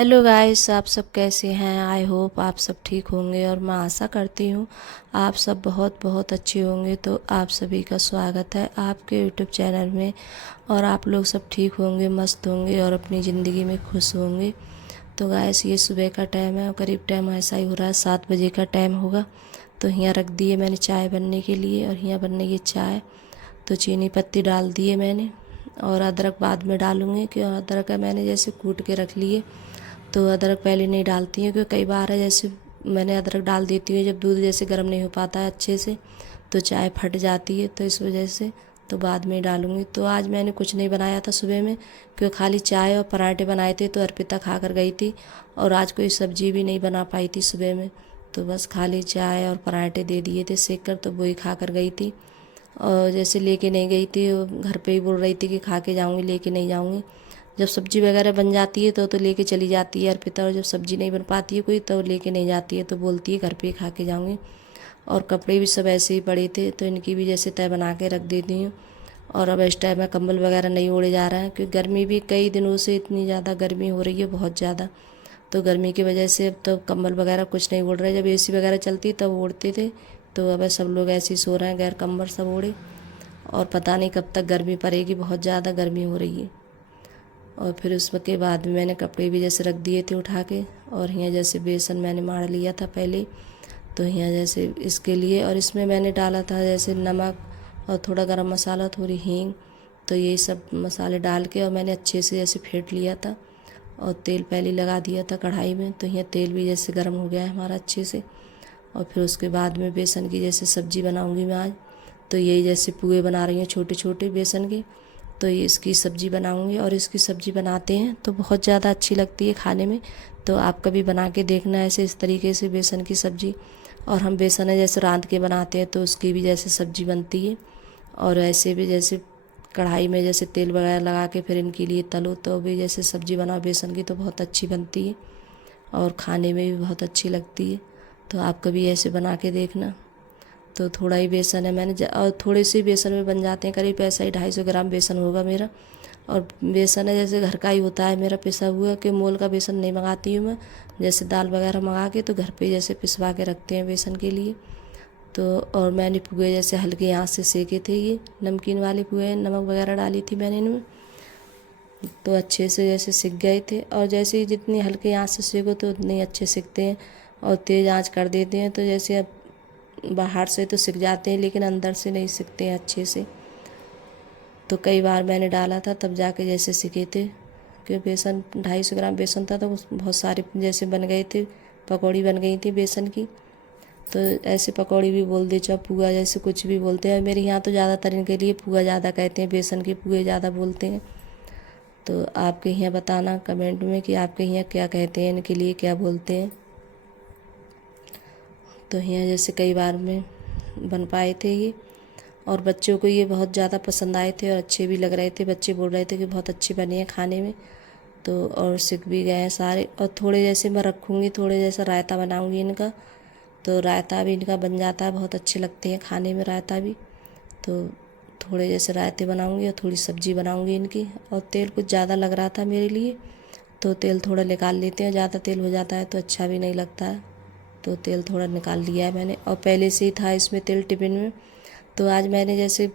Hello guys, आप सब कैसे हैं। आई होप आप सब ठीक होंगे और मैं आशा करती हूँ आप सब बहुत बहुत अच्छे होंगे। तो आप सभी का स्वागत है आपके यूट्यूब चैनल में। और आप लोग सब ठीक होंगे, मस्त होंगे और अपनी ज़िंदगी में खुश होंगे। तो गाइस, ये सुबह का टाइम है और करीब टाइम ऐसा ही हो रहा है, 7 बजे का टाइम होगा। तो यहाँ रख दिए मैंने चाय बनने के लिए और यहाँ बनने की चाय। तो चीनी पत्ती डाल दिए मैंने और अदरक बाद में डालूँगी, क्यों अदरक है मैंने जैसे कूट के रख लिए। तो अदरक पहले नहीं डालती हूँ क्योंकि कई बार है जैसे मैंने अदरक डाल देती हूँ जब दूध जैसे गर्म नहीं हो पाता है अच्छे से, तो चाय फट जाती है, तो इस वजह से तो बाद में डालूँगी। तो आज मैंने कुछ नहीं बनाया था सुबह में, क्योंकि खाली चाय और पराठे बनाए थे तो अर्पिता खा कर गई थी। और आज कोई सब्जी भी नहीं बना पाई थी सुबह में, तो बस खाली चाय और पराठे दे दिए थे सेक कर, तो वही खा कर गई थी। और जैसे लेके नहीं गई थी, घर पे ही बोल रही थी कि खा के जाऊँगी, लेके नहीं जाऊँगी। जब सब्जी वगैरह बन जाती है तो लेके चली जाती है अर्पिता, और जब सब्जी नहीं बन पाती है कोई तो लेके नहीं जाती है, तो बोलती है घर पे ही खा के जाऊँगी। और कपड़े भी सब ऐसे ही पड़े थे तो इनकी भी जैसे तय बना के रख देती हूँ। और अब इस टाइम में कंबल वगैरह नहीं ओढ़े जा रहा है, क्योंकि गर्मी भी कई दिनों से इतनी ज़्यादा गर्मी हो रही है, बहुत ज़्यादा। तो गर्मी की वजह से अब तो कंबल वगैरह कुछ नहीं ओढ़ रहे। जब एसी वगैरह चलती तब ओढ़ते थे, तो अब सब लोग ऐसे ही सो रहे हैं गैर कंबल सब ओढ़े। और पता नहीं कब तक गर्मी पड़ेगी, बहुत ज़्यादा गर्मी हो रही है। और फिर उसके बाद में मैंने कपड़े भी जैसे रख दिए थे उठा के। और यहाँ जैसे बेसन मैंने मार लिया था पहले, तो यहाँ जैसे इसके लिए, और इसमें मैंने डाला था जैसे नमक और थोड़ा गरम मसाला, थोड़ी हींग। तो यही सब मसाले डाल के और मैंने अच्छे से जैसे फेंट लिया था। और तेल पहले लगा दिया था कढ़ाई में, तो यहाँ तेल भी जैसे गर्म हो गया है हमारा अच्छे से। और फिर उसके बाद में बेसन की जैसे सब्ज़ी बनाऊंगी मैं आज। तो यही जैसे पुए बना रही हूँ छोटे छोटे बेसन के, तो ये इसकी सब्ज़ी बनाऊंगी। और इसकी सब्ज़ी बनाते हैं तो बहुत ज़्यादा अच्छी लगती है खाने में। तो आप कभी बना के देखना ऐसे इस तरीके से बेसन की सब्ज़ी। और हम बेसन है जैसे रांध के बनाते हैं तो उसकी भी जैसे सब्ज़ी बनती है। और ऐसे भी जैसे कढ़ाई में जैसे तेल वगैरह लगा के फिर इनके लिए तलो, तो भी जैसे सब्ज़ी बनाओ बेसन की तो बहुत अच्छी बनती है और खाने में भी बहुत अच्छी लगती है। तो आप कभी ऐसे बना के देखना। तो थोड़ा ही बेसन है मैंने और थोड़े से बेसन में बन जाते हैं, करीब ऐसा ही 250 ग्राम बेसन होगा मेरा। और बेसन है जैसे घर का ही होता है मेरा पिसा हुआ, कि मोल का बेसन नहीं मंगाती हूँ मैं। जैसे दाल वगैरह मंगा के तो घर पे जैसे पिसवा के रखते हैं बेसन के लिए। तो और मैंने पुए जैसे हल्के आँच से सेके थे, ये नमकीन वाले पुए, नमक वगैरह डाली थी मैंने इनमें, तो अच्छे से जैसे सिक गए थे। और जैसे ही जितनी हल्के आँच से सेको तो उतने ही अच्छे सिकते हैं। और तेज़ आँच कर देते हैं तो जैसे अब बाहर से तो सिक जाते हैं लेकिन अंदर से नहीं सिकते हैं अच्छे से। तो कई बार मैंने डाला था तब जाके जैसे सिके थे, क्योंकि बेसन 250 ग्राम बेसन था तो बहुत सारे जैसे बन गए थे, पकौड़ी बन गई थी बेसन की। तो ऐसे पकौड़ी भी बोल दे चाहे पुआ, जैसे कुछ भी बोलते हैं। मेरे यहाँ तो ज़्यादातर इनके लिए पुआ ज़्यादा कहते हैं, बेसन के पुए ज़्यादा बोलते हैं। तो आपके यहाँ बताना कमेंट में कि आपके यहाँ क्या कहते हैं, इनके लिए क्या बोलते हैं। तो यहाँ जैसे कई बार में बन पाए थे ये, और बच्चों को ये बहुत ज़्यादा पसंद आए थे और अच्छे भी लग रहे थे। बच्चे बोल रहे थे कि बहुत अच्छे बने हैं खाने में। तो और सीख भी गए हैं सारे। और थोड़े जैसे मैं रखूँगी, थोड़े जैसा रायता बनाऊँगी इनका, तो रायता भी इनका बन जाता है, बहुत अच्छे लगते हैं खाने में रायता भी। तो थोड़े जैसे रायते बनाऊँगी और थोड़ी सब्ज़ी बनाऊँगी इनकी। और तेल कुछ ज़्यादा लग रहा था मेरे लिए, तो तेल थोड़ा निकाल लेते हैं, ज़्यादा तेल हो जाता है तो अच्छा भी नहीं लगता है। तो तेल थोड़ा निकाल लिया है मैंने, और पहले से ही था इसमें तेल टिफिन में। तो आज मैंने जैसे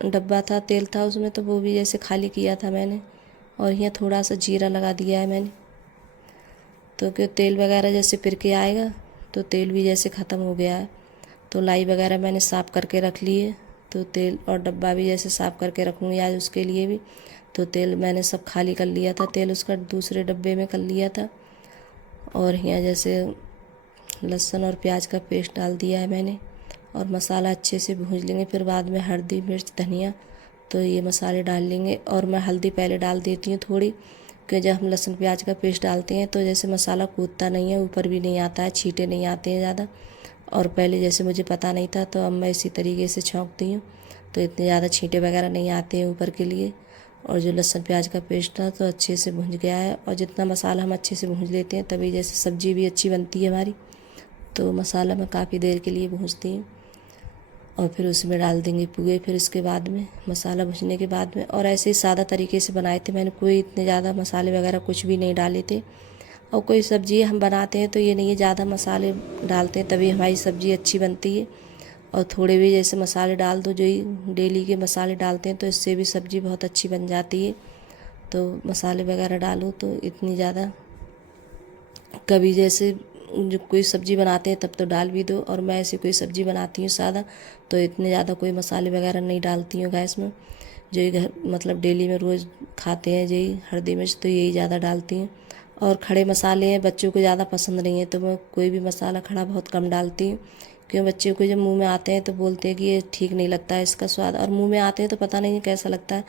डब्बा था तेल था उसमें, तो वो भी जैसे खाली किया था मैंने। और यहाँ थोड़ा सा जीरा लगा दिया है मैंने, तो कि तेल वगैरह जैसे फिर के आएगा। तो तेल भी जैसे ख़त्म हो गया है, तो लाई वगैरह मैंने साफ़ करके रख ली है। तो तेल और डब्बा भी जैसे साफ़ करके रखूँगी आज उसके लिए भी। तो तेल मैंने सब खाली कर लिया था, तेल उसका दूसरे डब्बे में कर लिया था। और यहाँ जैसे लहसुन और प्याज का पेस्ट डाल दिया है मैंने। और मसाला अच्छे से भून लेंगे, फिर बाद में हल्दी मिर्च धनिया, तो ये मसाले डाल लेंगे। और मैं हल्दी पहले डाल देती हूँ थोड़ी, कि जब हम लहसुन प्याज का पेस्ट डालते हैं तो जैसे मसाला कूदता नहीं है, ऊपर भी नहीं आता है, छींटे नहीं आते हैं ज़्यादा। और पहले जैसे मुझे पता नहीं था तो अब मैं इसी तरीके से छौंकती हूँ, तो इतने ज़्यादा छींटे वगैरह नहीं आते हैं ऊपर के लिए। और जो लहसुन प्याज का पेस्ट था तो अच्छे से भुंज गया है। और जितना मसाला हम अच्छे से भूंज लेते हैं तभी जैसे सब्ज़ी भी अच्छी बनती है हमारी। तो मसाला मैं काफ़ी देर के लिए भूंजती हूँ। और फिर उसमें डाल देंगे पुए, फिर इसके बाद में मसाला भुनने के बाद में। और ऐसे ही सादा तरीके से बनाए थे मैंने, कोई इतने ज़्यादा मसाले वगैरह कुछ भी नहीं डाले थे। और कोई सब्ज़ी हम बनाते हैं तो ये नहीं है ज़्यादा मसाले डालते हैं तभी हमारी सब्ज़ी अच्छी बनती है, और थोड़े भी जैसे मसाले डाल दो, जो ही डेली के मसाले डालते हैं तो इससे भी सब्ज़ी बहुत अच्छी बन जाती है। तो मसाले वगैरह डालो तो इतनी ज़्यादा, कभी जैसे जो कोई सब्ज़ी बनाते हैं तब तो डाल भी दो, और मैं ऐसे कोई सब्ज़ी बनाती हूँ सादा तो इतने ज़्यादा कोई मसाले वगैरह नहीं डालती हूँ गैस में। जो ये घर मतलब डेली में रोज़ खाते हैं यही हल्दी मिर्च, तो यही ज़्यादा डालती हूँ। और खड़े मसाले हैं बच्चों को ज़्यादा पसंद नहीं है, तो मैं कोई भी मसाला खड़ा बहुत कम डालती हूँ, क्यों बच्चों को जब मुंह में आते हैं तो बोलते हैं कि ये ठीक नहीं लगता है इसका स्वाद, और मुंह में आते हैं तो पता नहीं कैसा लगता है।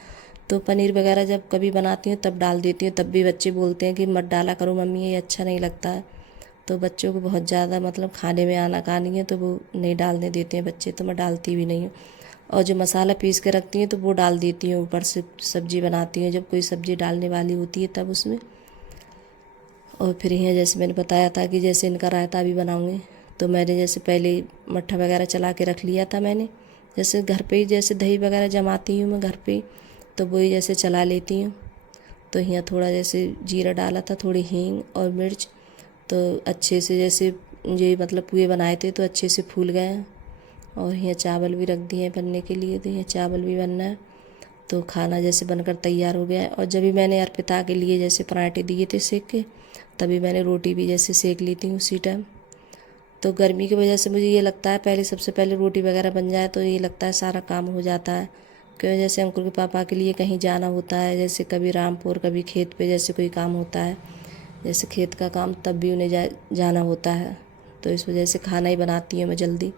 तो पनीर वगैरह जब कभी बनाती हूँ तब डाल देती हूँ, तब भी बच्चे बोलते हैं कि मत डाला करो मम्मी, ये अच्छा नहीं लगता है। तो बच्चों को बहुत ज़्यादा मतलब खाने में आनाकानी है तो वो नहीं डालने देते हैं बच्चे, तो मैं डालती भी नहीं हूँ। और जो मसाला पीस के रखती हूँ तो वो डाल देती हूँ ऊपर से, सब्ज़ी बनाती हूँ जब कोई सब्ज़ी डालने वाली होती है तब उसमें। और फिर यहाँ जैसे मैंने बताया था कि जैसे इनका रायता भी बनाऊँगी, तो मैंने जैसे पहले मट्ठा वगैरह चला के रख लिया था मैंने, जैसे घर पे ही जैसे दही वगैरह जमाती हूँ मैं घर पे, तो वही जैसे चला लेती हूँ। तो यहाँ थोड़ा जैसे जीरा डाला था, थोड़ी हींग और मिर्च, तो अच्छे से जैसे ये मतलब पुए बनाए थे तो अच्छे से फूल गए हैं। और यहाँ चावल भी रख दिए हैं बनने के लिए, तो यहाँ चावल भी बनना है। तो खाना जैसे बनकर तैयार हो गया है। और जब भी मैंने अर्पिता के लिए जैसे पराठे दिए थे सेक के, तभी मैंने रोटी भी जैसे सेक ली थी उसी टाइम। तो गर्मी की वजह से मुझे ये लगता है पहले सबसे पहले रोटी वगैरह बन जाए तो ये लगता है सारा काम हो जाता है, क्योंकि जैसे अंकुर के पापा के लिए कहीं जाना होता है, जैसे कभी रामपुर कभी खेत पे जैसे कोई काम होता है, जैसे खेत का काम, तब भी उन्हें जाना होता है। तो इस वजह से खाना ही बनाती हूँ मैं जल्दी।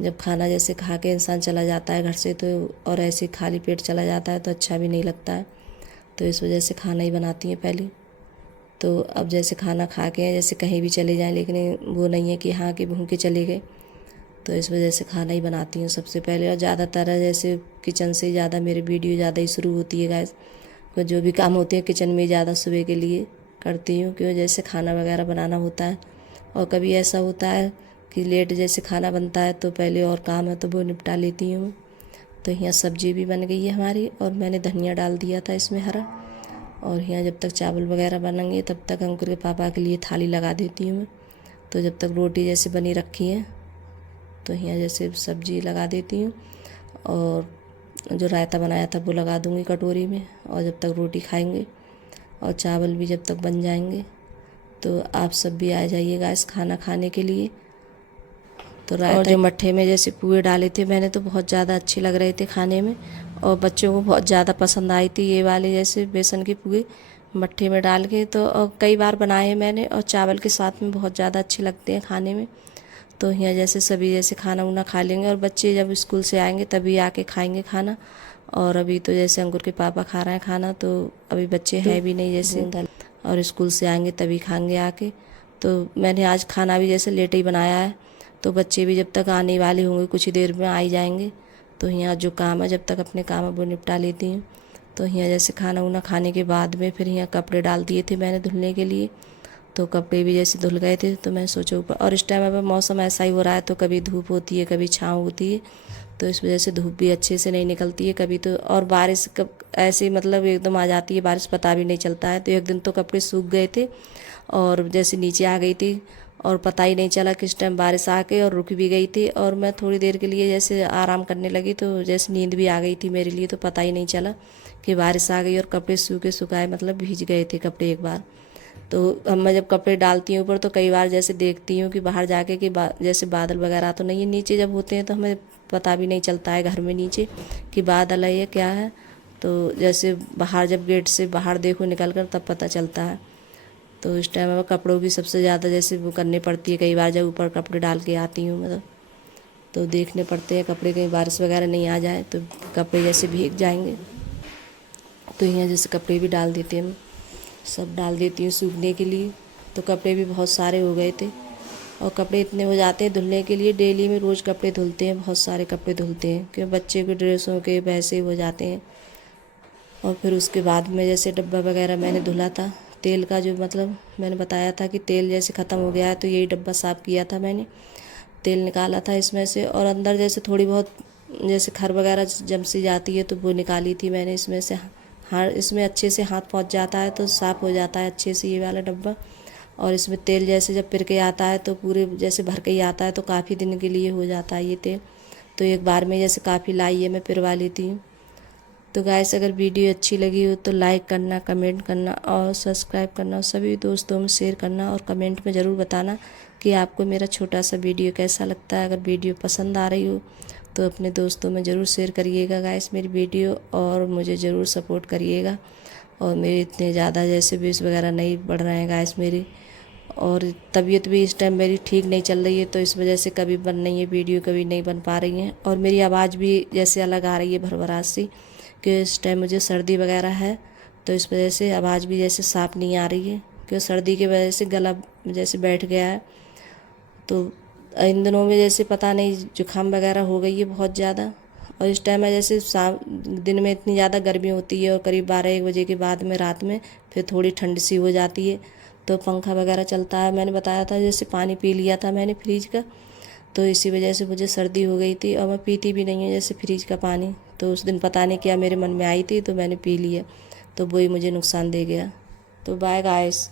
जब खाना जैसे खा के इंसान चला जाता है घर से तो, और ऐसे खाली पेट चला जाता है तो अच्छा भी नहीं लगता है, तो इस वजह से खाना ही बनाती हैं पहले। तो अब जैसे खाना खा के जैसे कहीं भी चले जाएं, लेकिन वो नहीं है कि हाँ कि भूख के चले गए, तो इस वजह से खाना ही बनाती हूँ सबसे पहले। और ज़्यादातर जैसे किचन से ज़्यादा मेरी वीडियो ज़्यादा ही शुरू होती है गाइस, तो जो भी काम होते हैं किचन में ज़्यादा सुबह के लिए करती हूँ, क्यों जैसे खाना वगैरह बनाना होता है। और कभी ऐसा होता है कि लेट जैसे खाना बनता है तो पहले और काम है तो वो निपटा लेती हूँ। तो यहाँ सब्जी भी बन गई है हमारी, और मैंने धनिया डाल दिया था इसमें हरा। और यहाँ जब तक चावल वगैरह बनेंगे तब तक अंकुर के पापा के लिए थाली लगा देती हूँ मैं। तो जब तक रोटी जैसे बनी रखी है तो यहाँ जैसे सब्जी लगा देती हूँ, और जो रायता बनाया था वो लगा दूँगी कटोरी में। और जब तक रोटी खाएंगे और चावल भी जब तक बन जाएंगे, तो आप सब भी आ जाइएगा इस खाना खाने के लिए। तो रायता और जो मट्ठे में जैसे पुए डाले थे मैंने तो बहुत ज़्यादा अच्छे लग रहे थे खाने में, और बच्चों को बहुत ज़्यादा पसंद आई थी ये वाले जैसे बेसन के पुए मट्ठे में डाल के। तो और कई बार बनाए हैं मैंने, और चावल के साथ में बहुत ज़्यादा अच्छे लगते हैं खाने में। तो यहाँ जैसे सभी जैसे खाना उना खा लेंगे, और बच्चे जब स्कूल से आएंगे तभी आके खाएंगे खाना। और अभी तो जैसे अंकुर के पापा खा रहे हैं खाना, तो अभी बच्चे हैं भी नहीं जैसे, और स्कूल से आएंगे तभी खाएंगे आके। तो मैंने आज खाना भी जैसे लेट ही बनाया है, तो बच्चे भी जब तक आने वाले होंगे कुछ ही देर में आ ही जाएंगे। तो यहाँ जो काम है जब तक अपने काम है वो निपटा लेती हूँ। तो यहाँ जैसे खाना उना खाने के बाद में फिर यहाँ कपड़े डाल दिए थे मैंने धुलने के लिए, तो कपड़े भी जैसे धुल गए थे। तो मैं सोचा ऊपर, और इस टाइम अब मौसम ऐसा ही हो रहा है तो कभी धूप होती है कभी छाँव होती है, तो इस वजह से धूप भी अच्छे से नहीं निकलती है कभी तो, और बारिश कब ऐसे मतलब एकदम आ जाती है बारिश, पता भी नहीं चलता है। तो एक दिन तो कपड़े सूख गए थे और जैसे नीचे आ गई थी, और पता ही नहीं चला किस टाइम बारिश आके और रुक भी गई थी। और मैं थोड़ी देर के लिए जैसे आराम करने लगी तो जैसे नींद भी आ गई थी मेरे लिए, तो पता ही नहीं चला कि बारिश आ गई और कपड़े सूखे सुखाए मतलब भीग गए थे कपड़े एक बार। तो अब मैं जब कपड़े डालती हूँ ऊपर तो कई बार जैसे देखती हूँ कि बाहर जाके कि जैसे बादल वगैरह तो नहीं है, नीचे जब होते हैं तो हमें पता भी नहीं चलता है घर में नीचे कि बादल है या क्या है। तो जैसे बाहर जब गेट से बाहर देखो निकल कर तब पता चलता है। तो इस टाइम में कपड़ों की सबसे ज़्यादा जैसे वो करनी पड़ती है, कई बार जब ऊपर कपड़े डाल के आती हूँ मतलब, तो देखने पड़ते हैं कपड़े कहीं बारिश वगैरह नहीं आ जाए तो कपड़े जैसे भीग जाएंगे। तो यहाँ जैसे कपड़े भी डाल देते हैं, सब डाल देती हूँ सूखने के लिए। तो कपड़े भी बहुत सारे हो गए थे, और कपड़े इतने हो जाते हैं धुलने के लिए, डेली में रोज़ कपड़े धुलते हैं, बहुत सारे कपड़े धुलते हैं क्योंकि बच्चे के ड्रेसों के वैसे हो जाते हैं। और फिर उसके बाद में जैसे डब्बा वगैरह मैंने धुला था, तेल का जो मतलब मैंने बताया था कि तेल जैसे ख़त्म हो गया है तो यही डब्बा साफ़ किया था मैंने, तेल निकाला था इसमें से। और अंदर जैसे थोड़ी बहुत जैसे खर वगैरह जम सी जाती है तो वो निकाली थी मैंने इसमें से। हाँ, इसमें अच्छे से हाथ पहुंच जाता है तो साफ़ हो जाता है अच्छे से ये वाला डब्बा। और इसमें तेल जैसे जब पिर के आता है तो पूरे जैसे भर के ही आता है, तो काफ़ी दिन के लिए हो जाता है ये तेल। तो एक बार में जैसे काफ़ी लाई है मैं पिरवा लेती हूँ। तो गाइस अगर वीडियो अच्छी लगी हो तो लाइक करना, कमेंट करना और सब्सक्राइब करना और सभी दोस्तों में शेयर करना और कमेंट में ज़रूर बताना कि आपको मेरा छोटा सा वीडियो कैसा लगता है। अगर वीडियो पसंद आ रही हो तो अपने दोस्तों में ज़रूर शेयर करिएगा गाइस मेरी वीडियो, और मुझे ज़रूर सपोर्ट करिएगा। और मेरे इतने ज़्यादा जैसे व्यूज़ वगैरह नहीं बढ़ रहे हैं गाइस मेरी, और तबीयत भी इस टाइम मेरी ठीक नहीं चल रही है, तो इस वजह से कभी बन रही है वीडियो, कभी नहीं बन पा रही हैं। और मेरी आवाज़ भी जैसे अलग आ रही है भरभराट सी, कि इस टाइम मुझे सर्दी वगैरह है, तो इस वजह से आवाज़ भी जैसे साफ़ नहीं आ रही है, क्योंकि सर्दी की वजह से गला जैसे बैठ गया है। तो इन दिनों में जैसे पता नहीं जुकाम वगैरह हो गई है बहुत ज़्यादा। और इस टाइम में जैसे शाम दिन में इतनी ज़्यादा गर्मी होती है और करीब 12-1 बजे के बाद में रात में फिर थोड़ी ठंड सी हो जाती है, तो पंखा वगैरह चलता है। मैंने बताया था जैसे पानी पी लिया था मैंने फ्रिज का, तो इसी वजह से मुझे सर्दी हो गई थी। और मैं पीती भी नहीं हूँ जैसे फ्रिज का पानी, तो उस दिन पता नहीं क्या मेरे मन में आई थी तो मैंने पी लिया, तो वही मुझे नुकसान दे गया। तो बाय गाइस।